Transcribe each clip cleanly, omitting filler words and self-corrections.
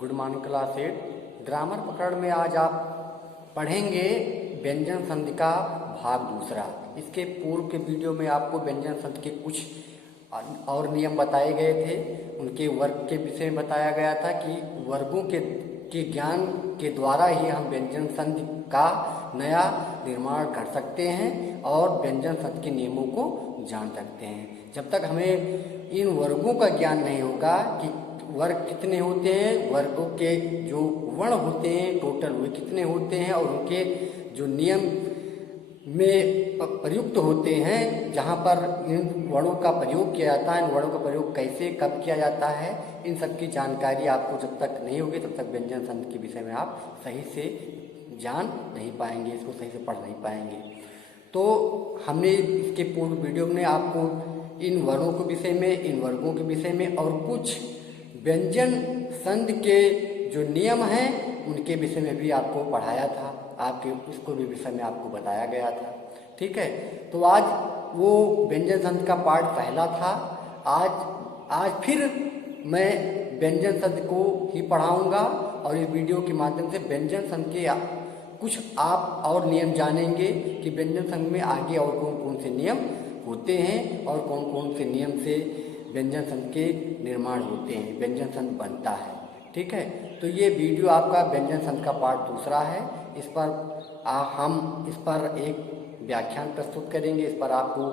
Good morning class 8 grammar पकड़ में आज आप पढ़ेंगे व्यंजन संधि का भाग दूसरा। इसके पूर्व के वीडियो में आपको व्यंजन संधि के कुछ और नियम बताए गए थे, उनके वर्ग के विषय में बताया गया था कि वर्गों के ज्ञान के द्वारा ही हम व्यंजन संधि का नया निर्माण कर सकते हैं और व्यंजन संधि के नियमों को जान सकते हैं। जब तक हमें इन वर्गों का ज्ञान नहीं होगा कि वर्ग कितने होते हैं, वर्गों के जो वर्ण होते हैं टोटल वे कितने होते हैं और उनके जो नियम में प्रयुक्त होते हैं, जहाँ पर इन वर्णों का प्रयोग किया जाता है, इन वर्णों का प्रयोग कैसे कब किया जाता है, इन सब की जानकारी आपको जब तक नहीं होगी तब तक व्यंजन संधि के विषय में आप सही से जान नहीं पाएंगे, इसको सही से पढ़ नहीं पाएंगे। तो हमने इसके पूर्व वीडियो में आपको इन वर्णों के विषय में, इन वर्गों के विषय में और कुछ व्यंजन संधि के जो नियम हैं उनके विषय में भी आपको पढ़ाया था, आपके उसको भी विषय में आपको बताया गया था। ठीक है, तो आज वो व्यंजन संधि का पार्ट पहला था। आज फिर मैं व्यंजन संधि को ही पढ़ाऊंगा और इस वीडियो के माध्यम से व्यंजन संधि के कुछ आप और नियम जानेंगे कि व्यंजन संधि में आगे और कौन कौन से नियम होते हैं और कौन कौन से नियम से व्यंजन संधि के निर्माण होते हैं, व्यंजन संधि बनता है। ठीक है, तो ये वीडियो आपका व्यंजन संधि का पार्ट दूसरा है। इस पर हम इस पर एक व्याख्यान प्रस्तुत करेंगे, इस पर आपको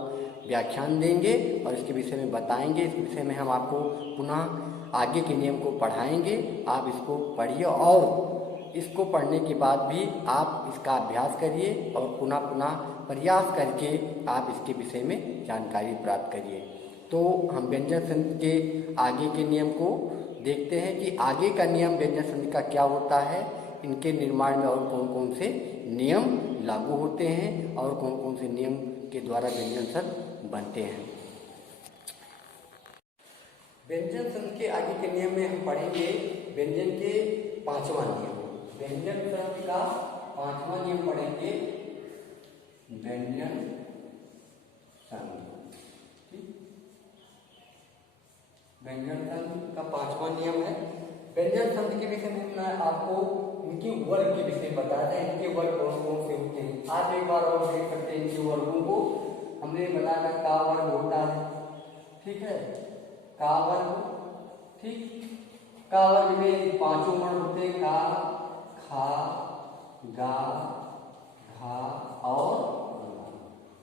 व्याख्यान देंगे और इसके विषय में बताएंगे। इस विषय में हम आपको पुनः आगे के नियम को पढ़ाएंगे। आप इसको पढ़िए और इसको पढ़ने के बाद भी आप इसका अभ्यास करिए और पुनः प्रयास करके आप इसके विषय में जानकारी प्राप्त करिए। तो हम व्यंजन संधि के आगे के नियम को देखते हैं कि आगे का नियम व्यंजन संधि का क्या होता है, इनके निर्माण में और कौन कौन से नियम लागू होते हैं और कौन कौन से नियम के द्वारा व्यंजन संधि बनते हैं। व्यंजन संधि के आगे के नियम में हम पढ़ेंगे व्यंजन के पांचवा नियम। व्यंजन संधि का पांचवा नियम पढ़ेंगे व्यंजन संधि। व्यंजन संधि का पांचवा नियम है। व्यंजन संधि के विषय में मैं आपको इनके वर्ग के विषय में बताया था, इनके वर्ग कौन कौन से होते हैं। आप एक बार और देख सकते हैं इनके वर्गों को। हमने बताया का वर्ग होता है, ठीक है, का वर्ग, ठीक, का वर्ग में पांचों वर्ण होते हैं, का, खा, गा, घा और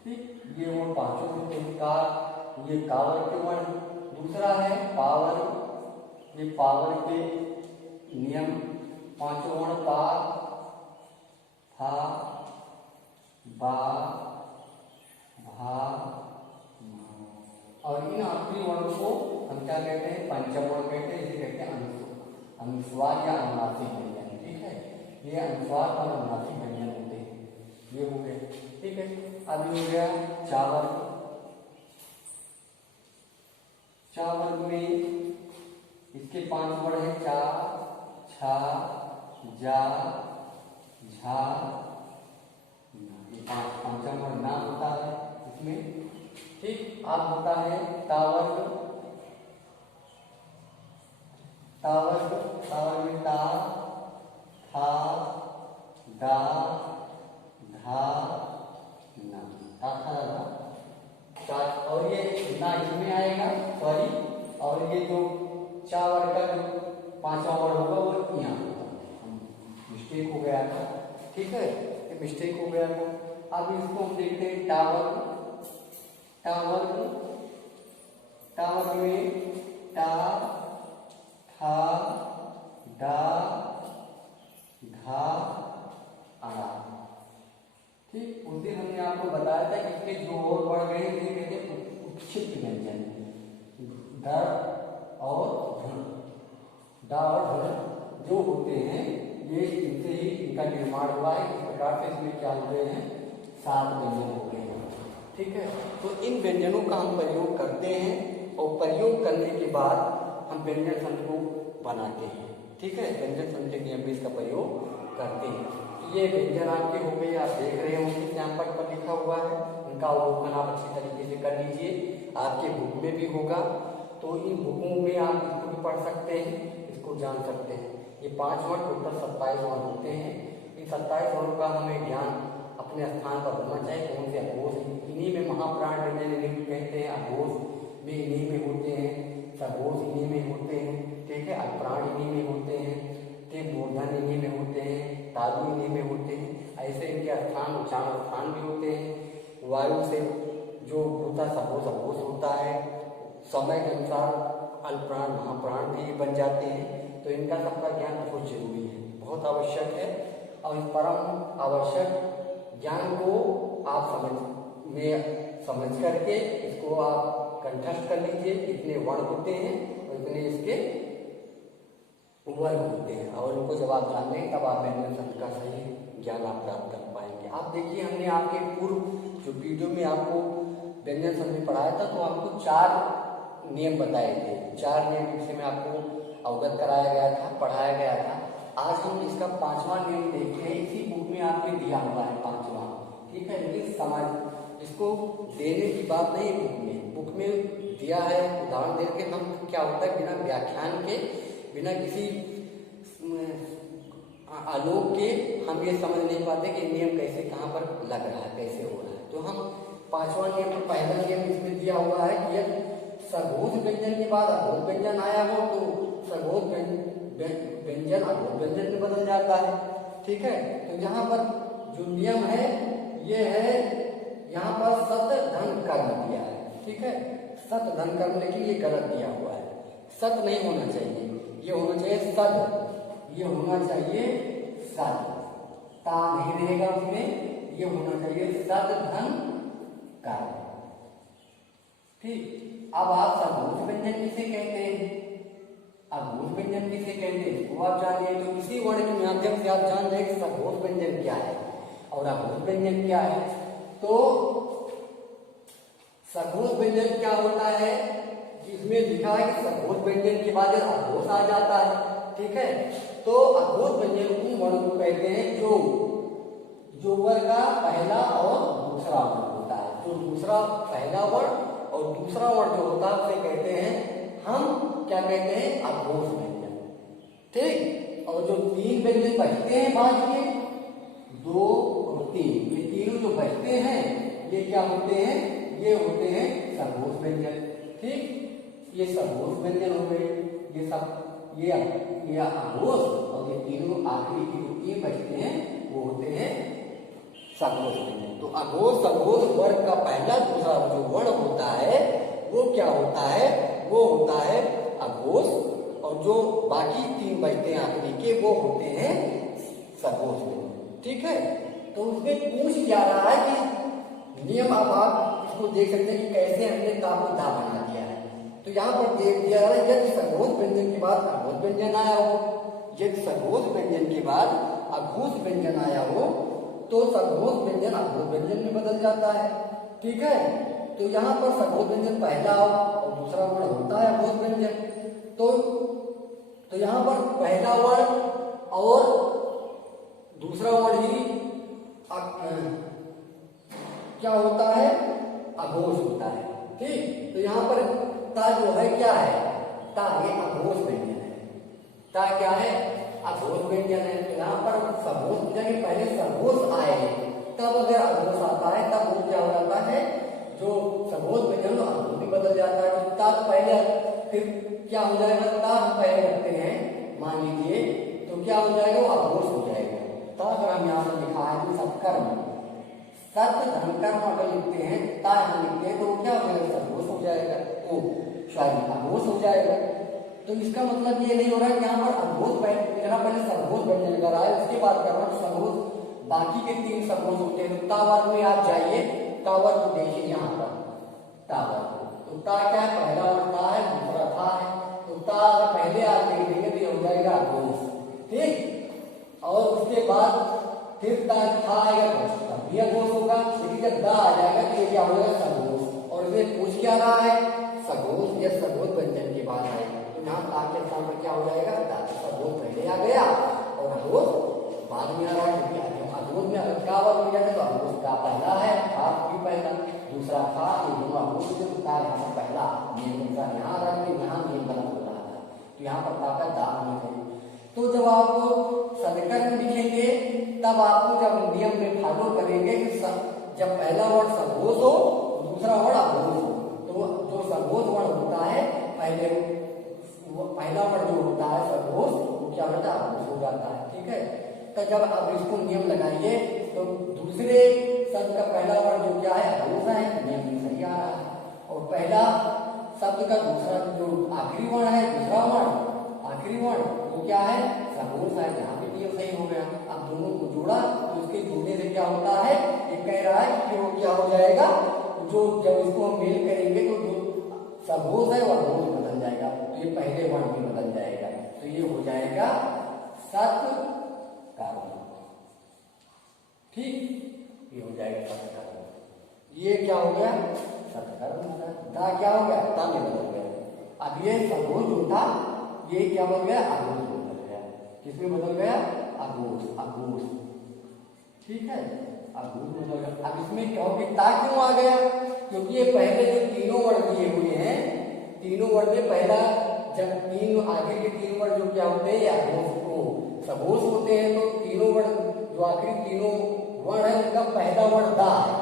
ठीक, ये वो पांचों होते हैं का, ये का वर्ग के वर्ण। दूसरा है पावर, ये पावर के नियम पांचों वर्ण का, था, बा, भा और इन आखिरी वर्णों को हम क्या कहते हैं, पंचम वर्ण कहते हैं। इसे कहते हैं अनुस्वार या अनुनासिक व्यंजन। ठीक है, ये अनुस्वार और अनुनासिक व्यंजन होते हैं, ये हो गए। ठीक है, अब हो गया चा वर्ग। चा वर्ग में इसके पांच वर्ण हैं, चा, छा, जा, झा, ये पांचम वर्ण ना होता है इसमें। ठीक, अब होता है ता वर्ग। ता वर्ग में ता, था, दा, धा, ना, ता था और ये ना इसमें आएगा, सॉरी, और ये जो चा वर्ग का जो पांचवा वर्ण होगा वो यहाँ मिस्टेक हो गया था। ठीक है, ये मिस्टेक हो गया था। अब इसको हम देखते हैं टा वर्ग। टा वर्ग, टा वर्ग में टा, था, डा, घा, आड़ा। ठीक, उस दिन हमने आपको बताया था कि इसके जो और बढ़ गए थे कहते हैं उत्क्षिप्त व्यंजन, ड और धन, ड और धन जो होते हैं ये इनसे ही इनका निर्माण हुआ है। इस प्रकार से इसमें क्या हो गए हैं, 7 व्यंजन हो गए हैं। ठीक है, तो इन व्यंजनों का हम प्रयोग करते हैं और प्रयोग करने के बाद हम व्यंजन संधि को बनाते हैं। ठीक है, व्यंजन संधि के नियम में इसका प्रयोग करते हैं। ये व्यंजन आपके हो गए, आप देख रहे होंगे सैंपल पर लिखा हुआ है, इनका अवलोकन आप अच्छी तरीके से कर लीजिए। आपके बुक में भी होगा, तो इन बुकों में आप इसको भी पढ़ सकते हैं, इसको जान सकते हैं। ये 5 वर्ण टोटल 27 वर्ण होते हैं। इन 27 वर्ण का हमें ज्ञान अपने स्थान पर होना चाहिए। कौन से अघोष, इन्हीं में महाप्राण व्यंजन इन्हीं कहते हैं, अघोष में इन्हीं में होते हैं, सघोष इन्हीं में होते हैं, ठीक है, अल्पप्राण इन्हीं में होते हैं, ठीक, मूर्धन इन्हीं में होते हैं, तालु इन्हीं में होते हैं। ऐसे इनके स्थान उच्चारण स्थान भी होते हैं। वायु से जो होता सघोष अघोष होता है, समय के अनुसार अल्पप्राण महाप्राण भी बन जाते हैं। तो इनका सबका ज्ञान बहुत जरूरी है, बहुत आवश्यक है। और इस परम आवश्यक ज्ञान को आप समझ करके इसको आप कंठस्थ कर लीजिए। इतने वर्ण होते हैं और इतने इसके वर्ग होते हैं, और उनको जब आप जान लेंगे तब आप व्यंजन संधि का सही ज्ञान आप प्राप्त कर पाएंगे। आप देखिए, हमने आपके पूर्व जो वीडियो में आपको व्यंजन संधि पढ़ाया था, तो आपको 4 नियम बताए थे। 4 नियम जिससे में आपको अवगत कराया गया था, पढ़ाया गया था। आज हम इसका 5वां नियम देखते हैं। इसी बुक में आपने दिया हुआ है 5वां, ठीक है। लेकिन समझ इसको देने की बात नहीं है, बुक में दिया है। उदाहरण देके हम क्या होता है, बिना व्याख्यान के, बिना किसी आलोक के हम ये समझ नहीं पाते कि नियम कैसे कहाँ पर लग रहा है, कैसे हो रहा है। तो हम 5वां नियम, पहला नियम इसमें दिया हुआ है कि यदि सघोष व्यंजन के बाद अघोष व्यंजन आया हो तो सघोष व्यंजन अघोष व्यंजन में बदल जाता है, ठीक है। तो यहाँ पर जो नियम है ये है, यहाँ पर सत धन कर्म दिया है, ठीक है, सत धन कर्म, लेकिन ये गलत दिया हुआ है। सत नहीं होना चाहिए, ये होना चाहिए सद, ये होना चाहिए सद, ता नहीं रहेगा उसमें, ये होना चाहिए सद धन कर्म, ठीक। अब आप सघोष व्यंजन किसे कहते हैं, अघोष व्यंजन किसे कहते हैं, इसको आप जानिए। तो इसी वर्ण के माध्यम से आप जान रहे कि सघोष व्यंजन क्या है और अघोष व्यंजन क्या है। तो सघोष व्यंजन क्या होता है, जिसमें लिखा है कि सघोष व्यंजन के बाद अघोष आ जाता है, ठीक है। तो अघोष व्यंजन उन वर्ण को कहते हैं जो वर्ग का पहला और दूसरा वर्ण होता है। जो दूसरा, पहला वर्ण और दूसरा वर्ण जो होता है उसे कहते हैं, हम क्या कहते हैं, अघोष व्यंजन, ठीक। और जो 3 व्यंजन बचते हैं बाद में, 2 और 3, ये तीनों जो बचते हैं ये क्या होते हैं, ये होते हैं सघोष व्यंजन, ठीक। ये सघोष व्यंजन हो गए, ये सब ये अघोष, और ये तीनों आखिरी के जो 3 बचते हैं वो होते हैं सघोष व्यंजन। तो अघोष सघोष वर्ग का पहला दूसरा जो वर्ण होता है वो क्या होता है, वो होता है अघोष, और जो बाकी 3 बचते हैं आखिरी के वो होते हैं सघोष व्यंजन, ठीक है। तो उसमें पूछ जा रहा है कि नियम, अब आप इसको देख सकते हैं कि कैसे हमने ता को धा बना दिया है। तो यहाँ पर देख दिया है, यदि सघोष व्यंजन के बाद अघोष व्यंजन आया हो, यदि सघोष व्यंजन के बाद अघोष व्यंजन आया हो तो सघोष व्यंजन अघोष व्यंजन में बदल जाता है, ठीक है। तो यहाँ पर सघोष व्यंजन पहला और दूसरा वर्ण होता है अघोष व्यंजन। तो यहाँ पर पहला वर्ण और दूसरा वर्ण ही क्या होता है, अघोष होता है, ठीक। तो यहाँ पर ता जो है क्या है, ता ये अघोष व्यंजन है, ता क्या है, अघोष व्यंजन है। तो यहाँ पर सघोष व्यंजन पहले सघोष आए तब अगर अघोष आता है तब वो क्या हो जाता है, जो सघोष व्यंजन अघोष भी बदल जाता है। तो ता पहले, फिर क्या हो जाएगा, ता हम पहले रखते हैं मान लीजिए, तो क्या हो जाएगा, वो अघोष हो जाएगा। ता अगर हम यहाँ पर लिखा है कि सत्कर्म, सत धन कर्म अगर लिखते हैं, ता हम लिखते हैं, तो क्या हो जाएगा, सघोष हो जाएगा, वो शायद अघोष हो जाएगा। तो इसका मतलब ये नहीं हो रहा है कि यहाँ पर अघोष पहले सघोष व्यंजन कर रहा है, उसके बाद कर रहा है सघोष, बाकी के 3 सघोष होते हैं। तो ता वर्ग में आप जाइए, ता वर्ग को देखिए यहाँ पर, ता वर्ग, तो ता क्या है, पहला वर्ण ता है, दूसरा था है। तो ता अगर पहले आप देख लेंगे तो ये हो जाएगा अघोष, ठीक। और उसके बाद फिर ता था आएगा तब भी अघोष होगा, लेकिन जब दा आ जाएगा तो ये क्या हो जाएगा, सघोष। और इसमें पूछ क्या रहा है, सघोष या सघोष व्यंजन के बाद आएगा। तो यहाँ ता के स्थान पर क्या हो जाएगा, सघोष पहले आ गया और अघोष बाद में आ रहा है, क्योंकि अघोष में अगर का वर्ग हो जाएगा तो अघोष का पहला है, था भी पहला, दूसरा था, ये दोनों अघोष से ता यहाँ पहला नियम अनुसार यहाँ आ रहा है, यहाँ नियम गलत हो रहा था। तो यहाँ पर ता का दा होना चाहिए। तो जब आप सदकर्म लिखेंगे तब आपको जब नियम में फॉलो करेंगे कि जब पहला वर्ड सघोष हो दूसरा वर्ड अघोष हो, तो जो सघोष वर्ड होता है पहला वर्ड जो होता है सघोष वो क्या होता है अघोष हो जाता है। ठीक है, तो जब आप इसको नियम लगाइए तो दूसरे शब्द का पहला वर्ड जो क्या है अघोष है, नियम में सही आ रहा है। और पहला शब्द का दूसरा जो आखिरी वर्ण है, दूसरा वर्ण आखिरी वर्ण वो क्या है सघोष है, यहाँ पे नियम सही हो गया। अब दोनों को जोड़ा तो इसके जोड़ने से क्या होता है, ये कह रहा है कि वो क्या हो जाएगा, जो जब इसको हम मेल करेंगे तो जो सघोष है वह अघोष बदल जाएगा, तो ये पहले वर्ण में बदल जाएगा, तो ये हो जाएगा सत्कर्म। ठीक, ये हो जाएगा सत्कर्म। ये क्या हो गया सत्कर्म हो गया, दा क्या हो गया ता में बदल गया। अब ये सघोष जो था ये क्या बन गया अघोष बदल गया, किसमें बदल गया अघोष, अघोष। ठीक है, अघोष बदल गया। अब इसमें क्या हो ता क्यों आ गया, क्योंकि ये पहले जो तीनों वर्ड दिए हुए हैं, तीनों वर्ड में पहला जब तीन आखिर के तीन वर्ड जो क्या होते हैं अघोष को सघोष होते हैं, तो तीनों वर्ड जो आखिरी तीनों वर्ण है उनका पहला वर्ण दा है,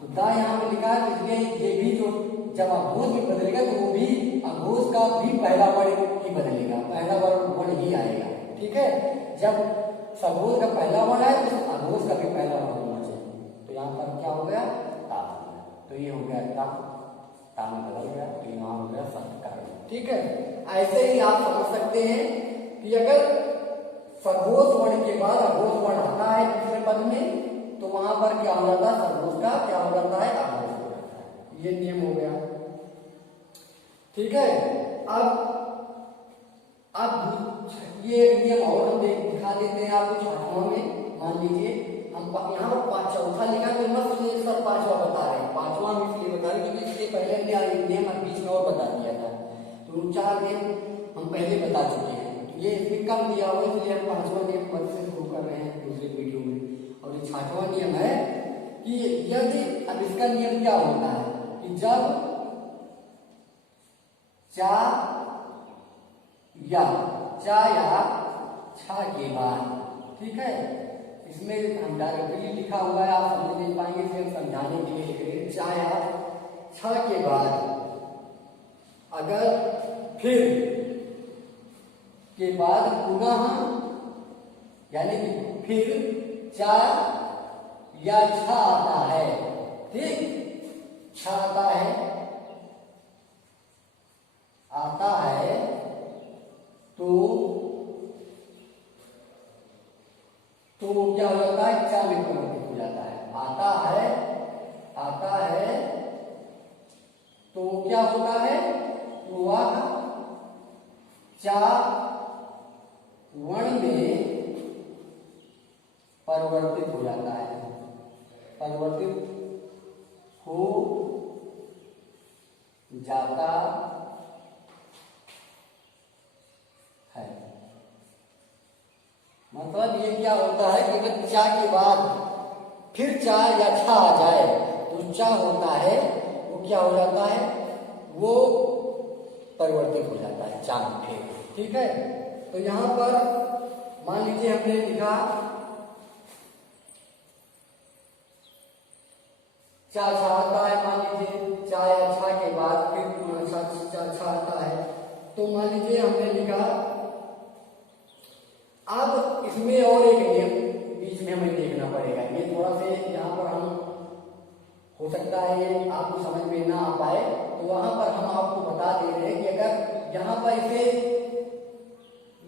तो दा यहाँ पे लिखा है, इसलिए ये भी जो जब अघोष में बदलेगा तो वो भी अघोष का भी पहला वर्ण ही बदलेगा, पहला वर्ण ही आएगा। ठीक है, जब सघोष का पहला वर्ण है तो अघोष का भी पहला वर्ण होना चाहिए, तो यहाँ पर क्या हो गया ता, तो ये हो गया ता में बदल गया, तो यहाँ हो गया सत्कर्म। ठीक है, ऐसे ही आप समझ सकते हैं कि अगर सघोष वर्ण के बाद अघोष वर्ण आता है दूसरे पद में तो वहां पर क्या हो जाता है सघोष का क्या हो जाता है अघोष हो जाता है, ये नियम हो गया। ठीक है, अब ये नियम और हम दिखा देते हैं आपको छठवां में। मान लीजिए हम यहाँ पर चौथा लिखा तो मत समझिए सर पांचवा बता रहे हैं, पांचवा हम इसलिए बता रहे हैं क्योंकि इससे पहले नियम हम बीच में और बता दिया था, तो 4 नियम हम पहले बता चुके हैं, तो ये इसमें कम दिया हुआ इसलिए हम पांचवा नियम पद से शुरू कर रहे हैं दूसरे वीडियो में। और ये छठवां नियम है कि यदि अब इसका नियम क्या होता है कि जब चा या छा के बाद, ठीक है, इसमें हम डायरेक्टली लिखा हुआ है आप समझ नहीं पाएंगे इसलिए हम समझाने के लिए लिख रहे हैं। चा या छा के बाद अगर फिर के बाद पुनः यानी कि फिर चा या छा आता है, ठीक, छा आता है तो क्या हो जाता है चा में परिवर्तित हो जाता है, आता है तो क्या होता है तो वह चा वर्ण में परिवर्तित हो जाता है, परिवर्तित हो जाता है। मतलब ये क्या होता है कि अगर चा के बाद फिर चा या छा आ जाए तो चा होता है वो क्या हो जाता है वो परिवर्तित हो जाता है चा में फिर। ठीक है, तो यहां पर मान लीजिए हमने लिखा चा छा आता है, मान लीजिए चा या छा के बाद फिर चा छा आता है, तो मान लीजिए हमने लिखा। अब इसमें और एक नियम बीच में हमें देखना पड़ेगा, ये थोड़ा से यहाँ पर हम हो सकता है ये आपको समझ में ना आ पाए, तो वहां पर हम आपको बता दे रहे हैं कि अगर यहाँ पर इसे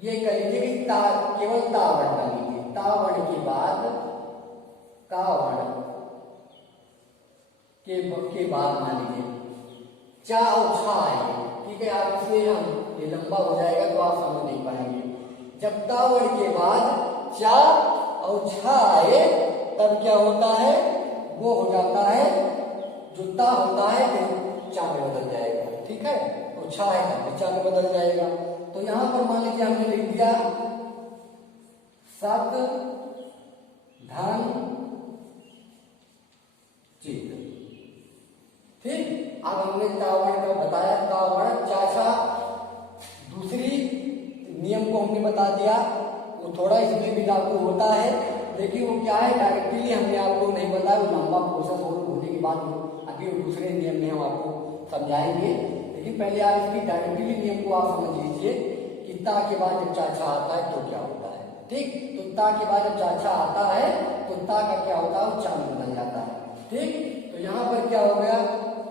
ये कर लीजिए कि केवल ता वर्ण कर लीजिए, ता वर्ण के बाद का वर्ण के बाद मान लीजिए चा और छा आएंगे। ठीक है, आप इसमें हम ये लंबा हो जाएगा तो आप समझ नहीं पाएंगे। जब ता वर्ण के बाद चा और छा आए तब क्या होता है वो हो जाता है जो ता होता है वो चा में बदल जाएगा। ठीक है, तो छा है तब चा में बदल जाएगा। तो यहां पर मान लीजिए हमने लिख दिया सत धन चित। ठीक, अब हमने तावर्ण का बताया, तावर्ण चाचा दूसरी नियम को हमने बता दिया। वो थोड़ा इसमें भी लागू होता है, लेकिन वो क्या है डायरेक्टली हमने आपको नहीं बताया, वो लंबा प्रोसेस होने के बाद अभी वो दूसरे नियम में हम आपको समझाएंगे। लेकिन पहले आप इसकी डायरेक्टली नियम को आप समझ लीजिए कि ता के बाद जब चाचा आता है तो क्या होता है। ठीक, तो ता के बाद जब चाचा आता है तो ता का क्या होता है, वो चा में बदल जाता है। ठीक, तो यहाँ पर क्या हो गया,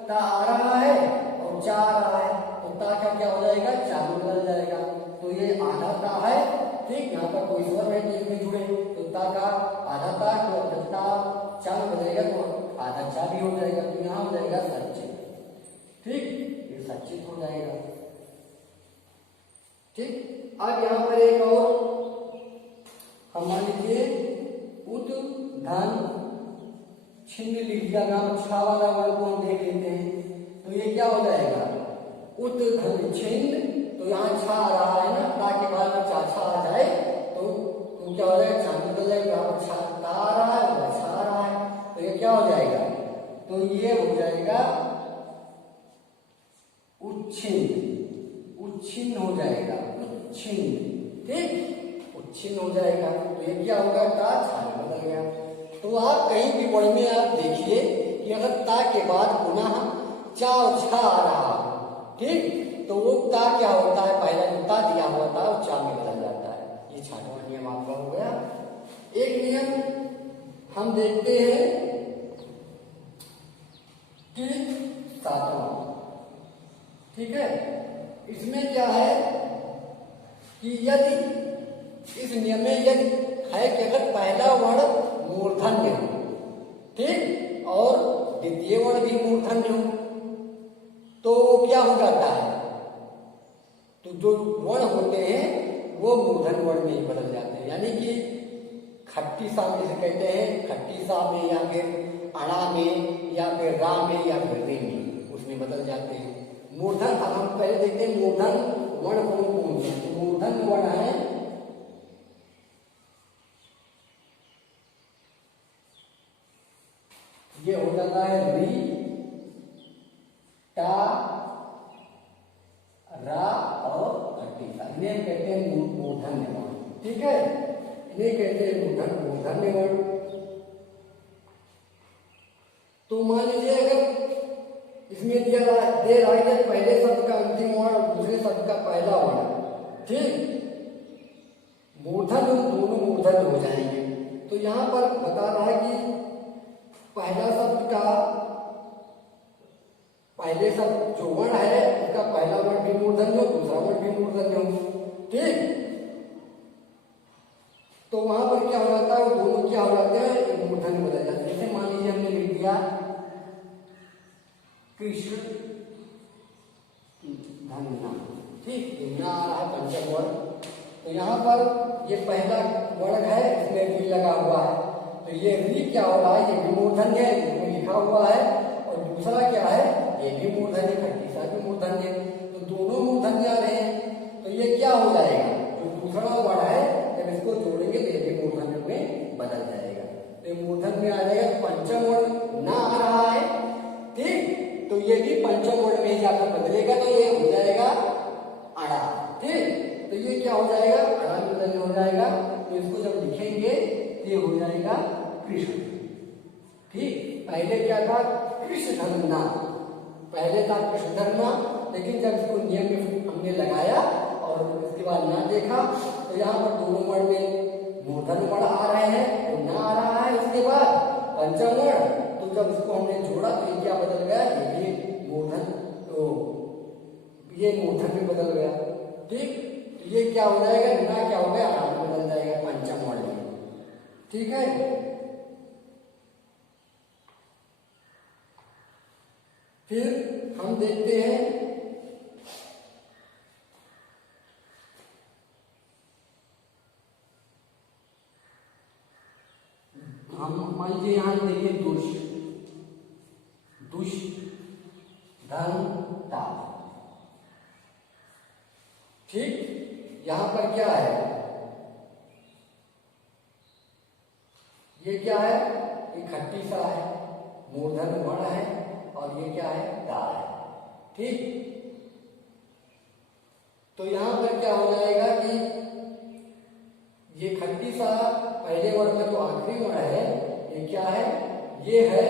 ता आ रहा है और चा आ रहा है, तो ता का क्या हो जाएगा, चा में बदल जाएगा। तो ये आधा ता है। ठीक, यहाँ पर कोई स्वर है इसमें जुड़े, तो ता का आधा ता, तो जब ता चा में बदलेगा तो आधा चा भी हो जाएगा, तो यहाँ हो जाएगा सचित। ठीक, ये सचित हो जाएगा। ठीक, अब यहाँ पर एक और हम मान लीजिए उत धन छिन्न लिख दिया, नाम छा वाला वर्ड को हम देख लेते हैं। तो ये क्या हो जाएगा, उत धन छिन्न, तो यहाँ छा आ रहा है ना, ता के बाद में चा छा आ जाए तो क्या हो जाएगा, चा बदल जाएगा। यहाँ पर छा ता आ रहा है और छा आ रहा है, तो ये क्या हो जाएगा, तो ये हो जाएगा उच्छिन्न, उच्छिन्न हो जाएगा, उच्छिन्न। ठीक, उच्छिन्न हो जाएगा, तो ये क्या होगा, ता छा में बदल गया। तो आप कहीं भी वर्ड में आप देखिए कि अगर ता के बाद पुनः चा और छा आ रहा, ठीक, तो वो ता क्या होता है, पहला जो ता दिया हुआ था वो चा में बदल जाता है। ये छठवां नियम आपका हो गया। एक नियम हम देखते हैं कि सातवां, ठीक है, इसमें क्या है कि यदि इस नियम में यदि है कि अगर पहला वर्ण मूर्धन्य हो, ठीक, और द्वितीय वर्ण भी मूर्धन्य हो, तो क्या हो जाता है, तो जो वर्ण होते हैं वो मूर्धन्य वर्ण में ही बदल जाते हैं। यानी कि खट्टी सा में से कहते हैं, खट्टी सा में या फिर अड़ा में या फिर रा में या फिर रे में, उसमें बदल जाते हैं। मूर्धन, अब हम पहले देखते हैं मूर्धन वर्ण कौन कौन से। तो मूर्धन वर्ण है ये हो जाता है री, टा, रा और खट्टी सा, इन्हें कहते हैं मूर्धन्य वर्ण। ठीक है, इन्हें कहते हैं मूर्धन्य वर्ण। तो मान लीजिए अगर इसमें दिया दे रहा है कि पहले शब्द का अंतिम वर्ण और दूसरे शब्द का पहला वर्ण, ठीक, मूर्धन, दोनों मूर्धन हो जाएंगे। तो यहाँ पर बता रहा है कि पहला शब्द का पहले शब्द जो वर्ण है उसका पहला वर्ण भी मूर्धन हो, दूसरा वर्ण भी मूर्धन हो। ठीक, तो वहां पर क्या हो जाता है, वो दोनों क्या हो जाते हैं, मूर्धन में बदल जाते हैं। जैसे मान लीजिए हमने लिख दिया कृष्ण धन्ना, ठीक, ना आ रहा है पंचम वर्ण, तो यहाँ पर ये पहला वर्ण है, इसमें री लगा हुआ है, तो ये री क्या हो रहा है, ये भी मूर्धन है, इसमें लिखा हुआ है, और दूसरा क्या है, ये भी मूर्धन है, खट्टी सा भी मूर्धन है, तो दोनों मूर्धन जा रहे हैं। तो ये क्या हो जाएगा, जो दूसरा वर्ण है जब इसको जोड़ेंगे तो ये भी मूर्धन में बदल जाएगा। तो मूर्धन में आ जाएगा, पंचम वर्ण ना आ रहा है, ठीक, तो ये भी पंचम वर्ण में जाकर बदलेगा, तो ये हो जाएगा अड़ा। ठीक, तो ये क्या हो जाएगा, अड़ा में बदल हो जाएगा। तो इसको जब लिखेंगे तो ये हो जाएगा कृष्ण। ठीक, पहले क्या था, कृष्ण धन्ना, पहले था कृष्ण धन्ना, लेकिन जब इसको नियम में हमने लगाया और इसके बाद ना देखा, तो यहाँ पर दोनों वर्ण में मूर्धन वर्ण आ रहे हैं, तो ना आ रहा है, इसके बाद पंचम वर्ण, तो जब इसको हमने जोड़ा तो ये क्या बदल गया, ये भी मूर्धन, तो ये मूर्धन में बदल गया। ठीक, तो ये क्या हो जाएगा, ना क्या हो गया, आराम में बदल जाएगा पंचम वर्ण में। ठीक है, फिर हम देखते हैं हम मान लीजिए यहाँ देखिए दुष, दुष धन ता, ठीक, यहां पर क्या है, ये क्या है, ये खट्टी सा है, मूर्धन वर्ण है, और ये क्या है, दा है। ठीक, तो यहाँ पर क्या हो जाएगा कि ये खट्टी सा पहले वर्ण का जो आखिरी वर्ण है ये क्या है, ये है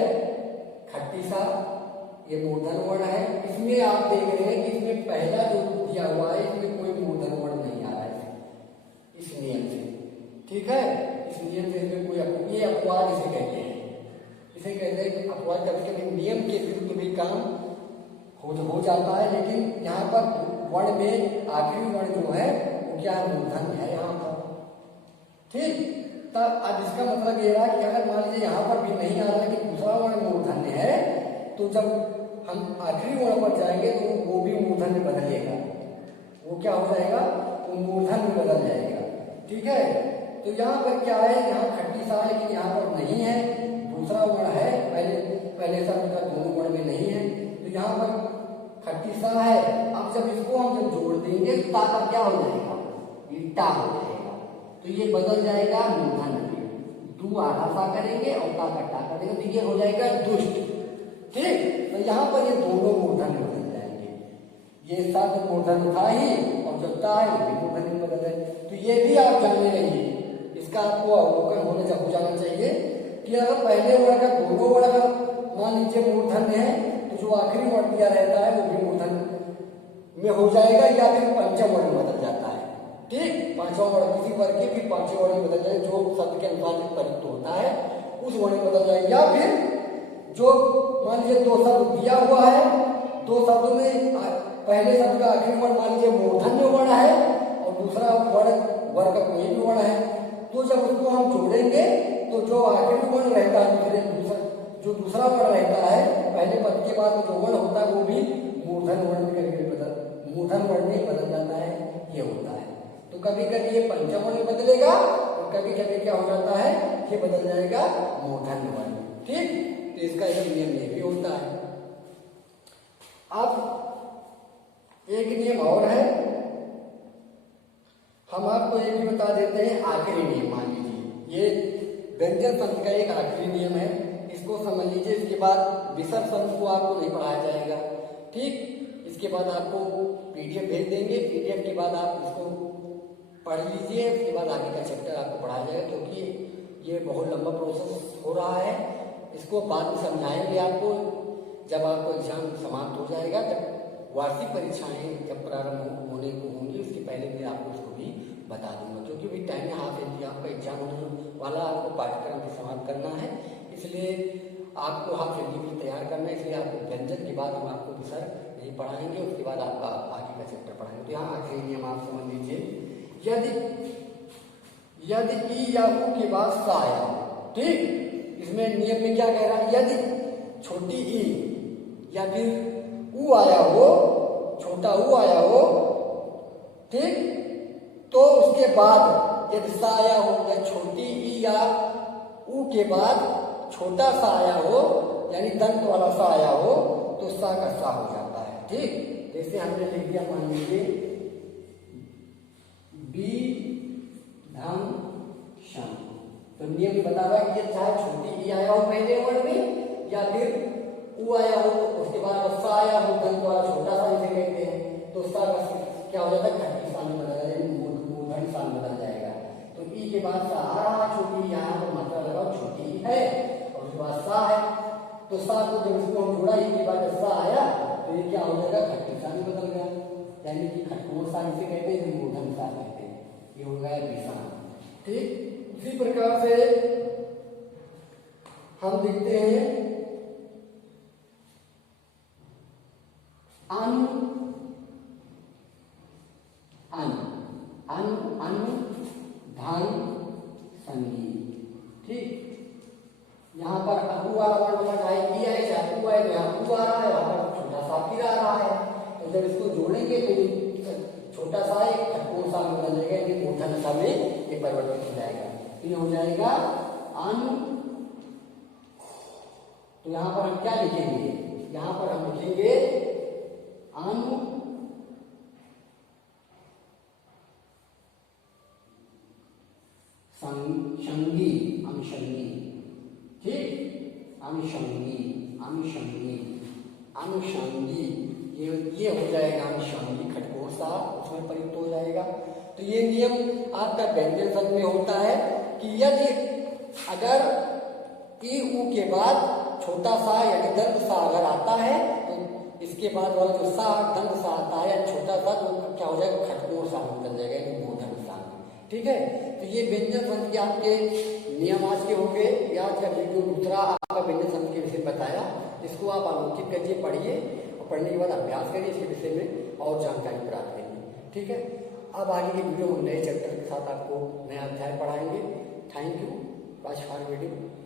खट्टी सा, ये मूर्धन वर्ण है। इसमें आप देख रहे हैं कि इसमें पहला जो दिया हुआ है इसमें कोई मूर्धन वर्ण नहीं आ रहा है इस नियम से, ठीक है। इस नियम से इसमें कोई, ये अपवाद इसे कहते हैं, इसे कहते हैं कि अपवाद कभी कभी नियम के विरुद्ध भी काम हो जाता है, लेकिन यहाँ पर वर्ण में आखिरी वर्ण जो है वो क्या मूर्धन है यहाँ पर, ठीक। तब अब इसका मतलब ये रहा कि अगर मान लीजिए यहाँ पर भी नहीं आ रहा है कि दूसरा वर्ण मूर्धन है, तो जब हम आखिरी वर्ण पर जाएंगे तो वो भी मूर्धन में बदलेगा, वो क्या हो जाएगा, वो मूर्धन में बदल जाएगा, ठीक है। तो यहाँ पर क्या है, यहाँ खट्टी सा है लेकिन यहाँ पर नहीं है, दूसरा वर्ण है, पहले शब्द का दोनों वर्ण में नहीं है, तो यहाँ पर खट्टी सा है। अब जब इसको हम जब जोड़ देंगे तो ता का क्या हो जाएगा, ये टा हो जाएगा, तो ये बदल जाएगा मूर्धन में, दू आधा सा करेंगे और ता का टा करेंगे तो ये हो जाएगा दुष्ट, ठीक। तो यहाँ पर ये दोनों मूर्धन में बदल जाएंगे, ये शब्द मूर्धन था ही और जब ता है ये मूर्धन में बदल जाए। तो ये भी आप जाने रहिए, इसका आपको अवलोकन हो जाना चाहिए कि अगर पहले वर्ण का दोनों वर्ण मान लीजिए मूर्धन है तो जो आखिरी वर्ण दिया रहता है वो भी मूर्धन में हो जाएगा या फिर पंचम वर्ण बदल जाता है, ठीक। पांचवा वर्ण किसी वर्ग के भी पांचवें वर्ण बदल जाए, जो शब्द के अनुसार प्रयुक्त होता है उस वर्ण में बदल जाए, या फिर जो मान लीजिए दो शब्द दिया हुआ है, दो शब्दों में पहले शब्द का आखिरी वर्ण मान लीजिए मूर्धन में वर्ण है और दूसरा वर्ण वर्ग का कोई भी वर्ण है, तो जब उसको हम जोड़ेंगे तो जो आखिरी वर्ण रहता है जो दूसरा वर्ण रहता है पहले पद के बाद जो वर्ण होता है वो भी मूर्धन वर्ण में मूर्धन वर्ण में बदल जाता है, ये होता है। तो कभी कभी ये पंचम वर्ण बदलेगा और कभी कभी क्या हो जाता है, ये बदल जाएगा मूर्धन वर्ण, ठीक। तो इसका एक नियम ये भी होता है। अब एक नियम और है, हम आपको ये भी बता देते हैं, आखिरी नियम मान लीजिए ये व्यंजन शब्द का एक आखिरी नियम है, इसको समझ लीजिए। इसके बाद विसर्ग शब्द को आपको नहीं पढ़ाया जाएगा, ठीक। इसके बाद आपको पीडीएफ भेज देंगे, पीडीएफ के बाद आप इसको पढ़ लीजिए, उसके बाद आगे का चैप्टर आपको पढ़ाया जाएगा, क्योंकि ये बहुत लंबा प्रोसेस हो रहा है। इसको बाद में समझाएंगे आपको जब आपको एग्जाम समाप्त हो जाएगा, जब वार्षिक परीक्षाएं जब प्रारंभ होने को होंगी उसके पहले मैं आपको इसको भी बता दूंगा, क्योंकि भी टाइम में हाफ आपका एग्जाम होने वाला, आपको पाठ्यक्रम भी समाप्त करना है, इसलिए आपको हाफ जल्दी भी तैयार करना है। इसलिए आपको व्यंजन के बाद हम आपको विसर्ग नहीं पढ़ाएंगे, उसके बाद आपका आगे का चैप्टर पढ़ाएंगे। तो यहाँ आखिरी नियम आप समझ लीजिए, यदि ई या ऊ के बाद सा आया, ठीक। इसमें नियम में क्या कह रहा है, यदि छोटी ई या फिर ऊ आया हो, छोटा ऊ आया हो, ठीक, तो उसके बाद यदि सा आया हो या छोटी ई या ऊ के बाद छोटा सा आया हो यानी दंत वाला सा आया हो तो सा का सा हो जाता है, ठीक। जैसे हमने लिख दिया, मान लीजिए बी धम शम, तो नियम बता रहा है कि चाहे छोटी ई आया हो पहले वर्ण में या फिर ऊ आया हो उसके बाद सा आया हो दंत वाला छोटा सा जिसे कहते हैं, तो सा का क्या हो जाता है, घटी सा में बदल जाएगा, मूर्धन सा में बदल जाएगा। तो ई के बाद सा आ रहा, छोटी यहाँ पर मात्रा लगाओ छोटी है और उसके बाद सा है, तो सा को जब इसको हम जोड़ा ई के बाद सा आया तो ये क्या हो जाएगा, घटी सा में बदल गया, यानी कि खटकोर सा जिसे कहते हैं, मूर्धन सा कहते हैं, ये हो गया विषम, ठीक। इसी प्रकार से हम लिखते हैं अन अन अन अन धन संगीत, ठीक। यहाँ पर अबू वाला वर्ण चाहे ई आए चाहे ऊ आए, तो यहाँ ऊ आ रहा है, यहाँ पर छोटा सा फिर आ रहा है, तो जब इसको जोड़ेंगे तो छोटा सा एक खटकोर सा में बदल जाएगा, ये मूर्धन सा में ये परिवर्तित हो जाएगा, ये हो जाएगा अन। तो यहाँ पर हम क्या लिखेंगे, यहाँ पर हम लिखेंगे अन संगी, अनुषंगी, ठीक। अनुषंगी अनुषंगी अनुषंगी, ये हो जाएगा अनुषंगी खटकोर सा उसमें प्रयुक्त हो जाएगा। तो ये नियम आपका व्यंजन संधि में होता है कि यदि अगर ई ऊ के बाद छोटा सा यानी दंत सा अगर आता है तो इसके बाद वाला जो सा दंत सा आता है या छोटा सा तो क्या हो जाएगा, खटकोर सा बन जाएगा, यानी बोधन सा। ठीक है, तो ये व्यंजन संधि के आपके नियम आज के हो गए। आज का वीडियो दूसरा आपका व्यंजन संधि के विषय बताया, इसको आप आलोकित करिए, पढ़िए और पढ़ने के बाद अभ्यास करिए इसके विषय में और जानकारी प्राप्त करिए। ठीक है, अब आगे के वीडियो में नए चैप्टर के साथ आपको नया अध्याय पढ़ाएंगे। Thank you, watch for video.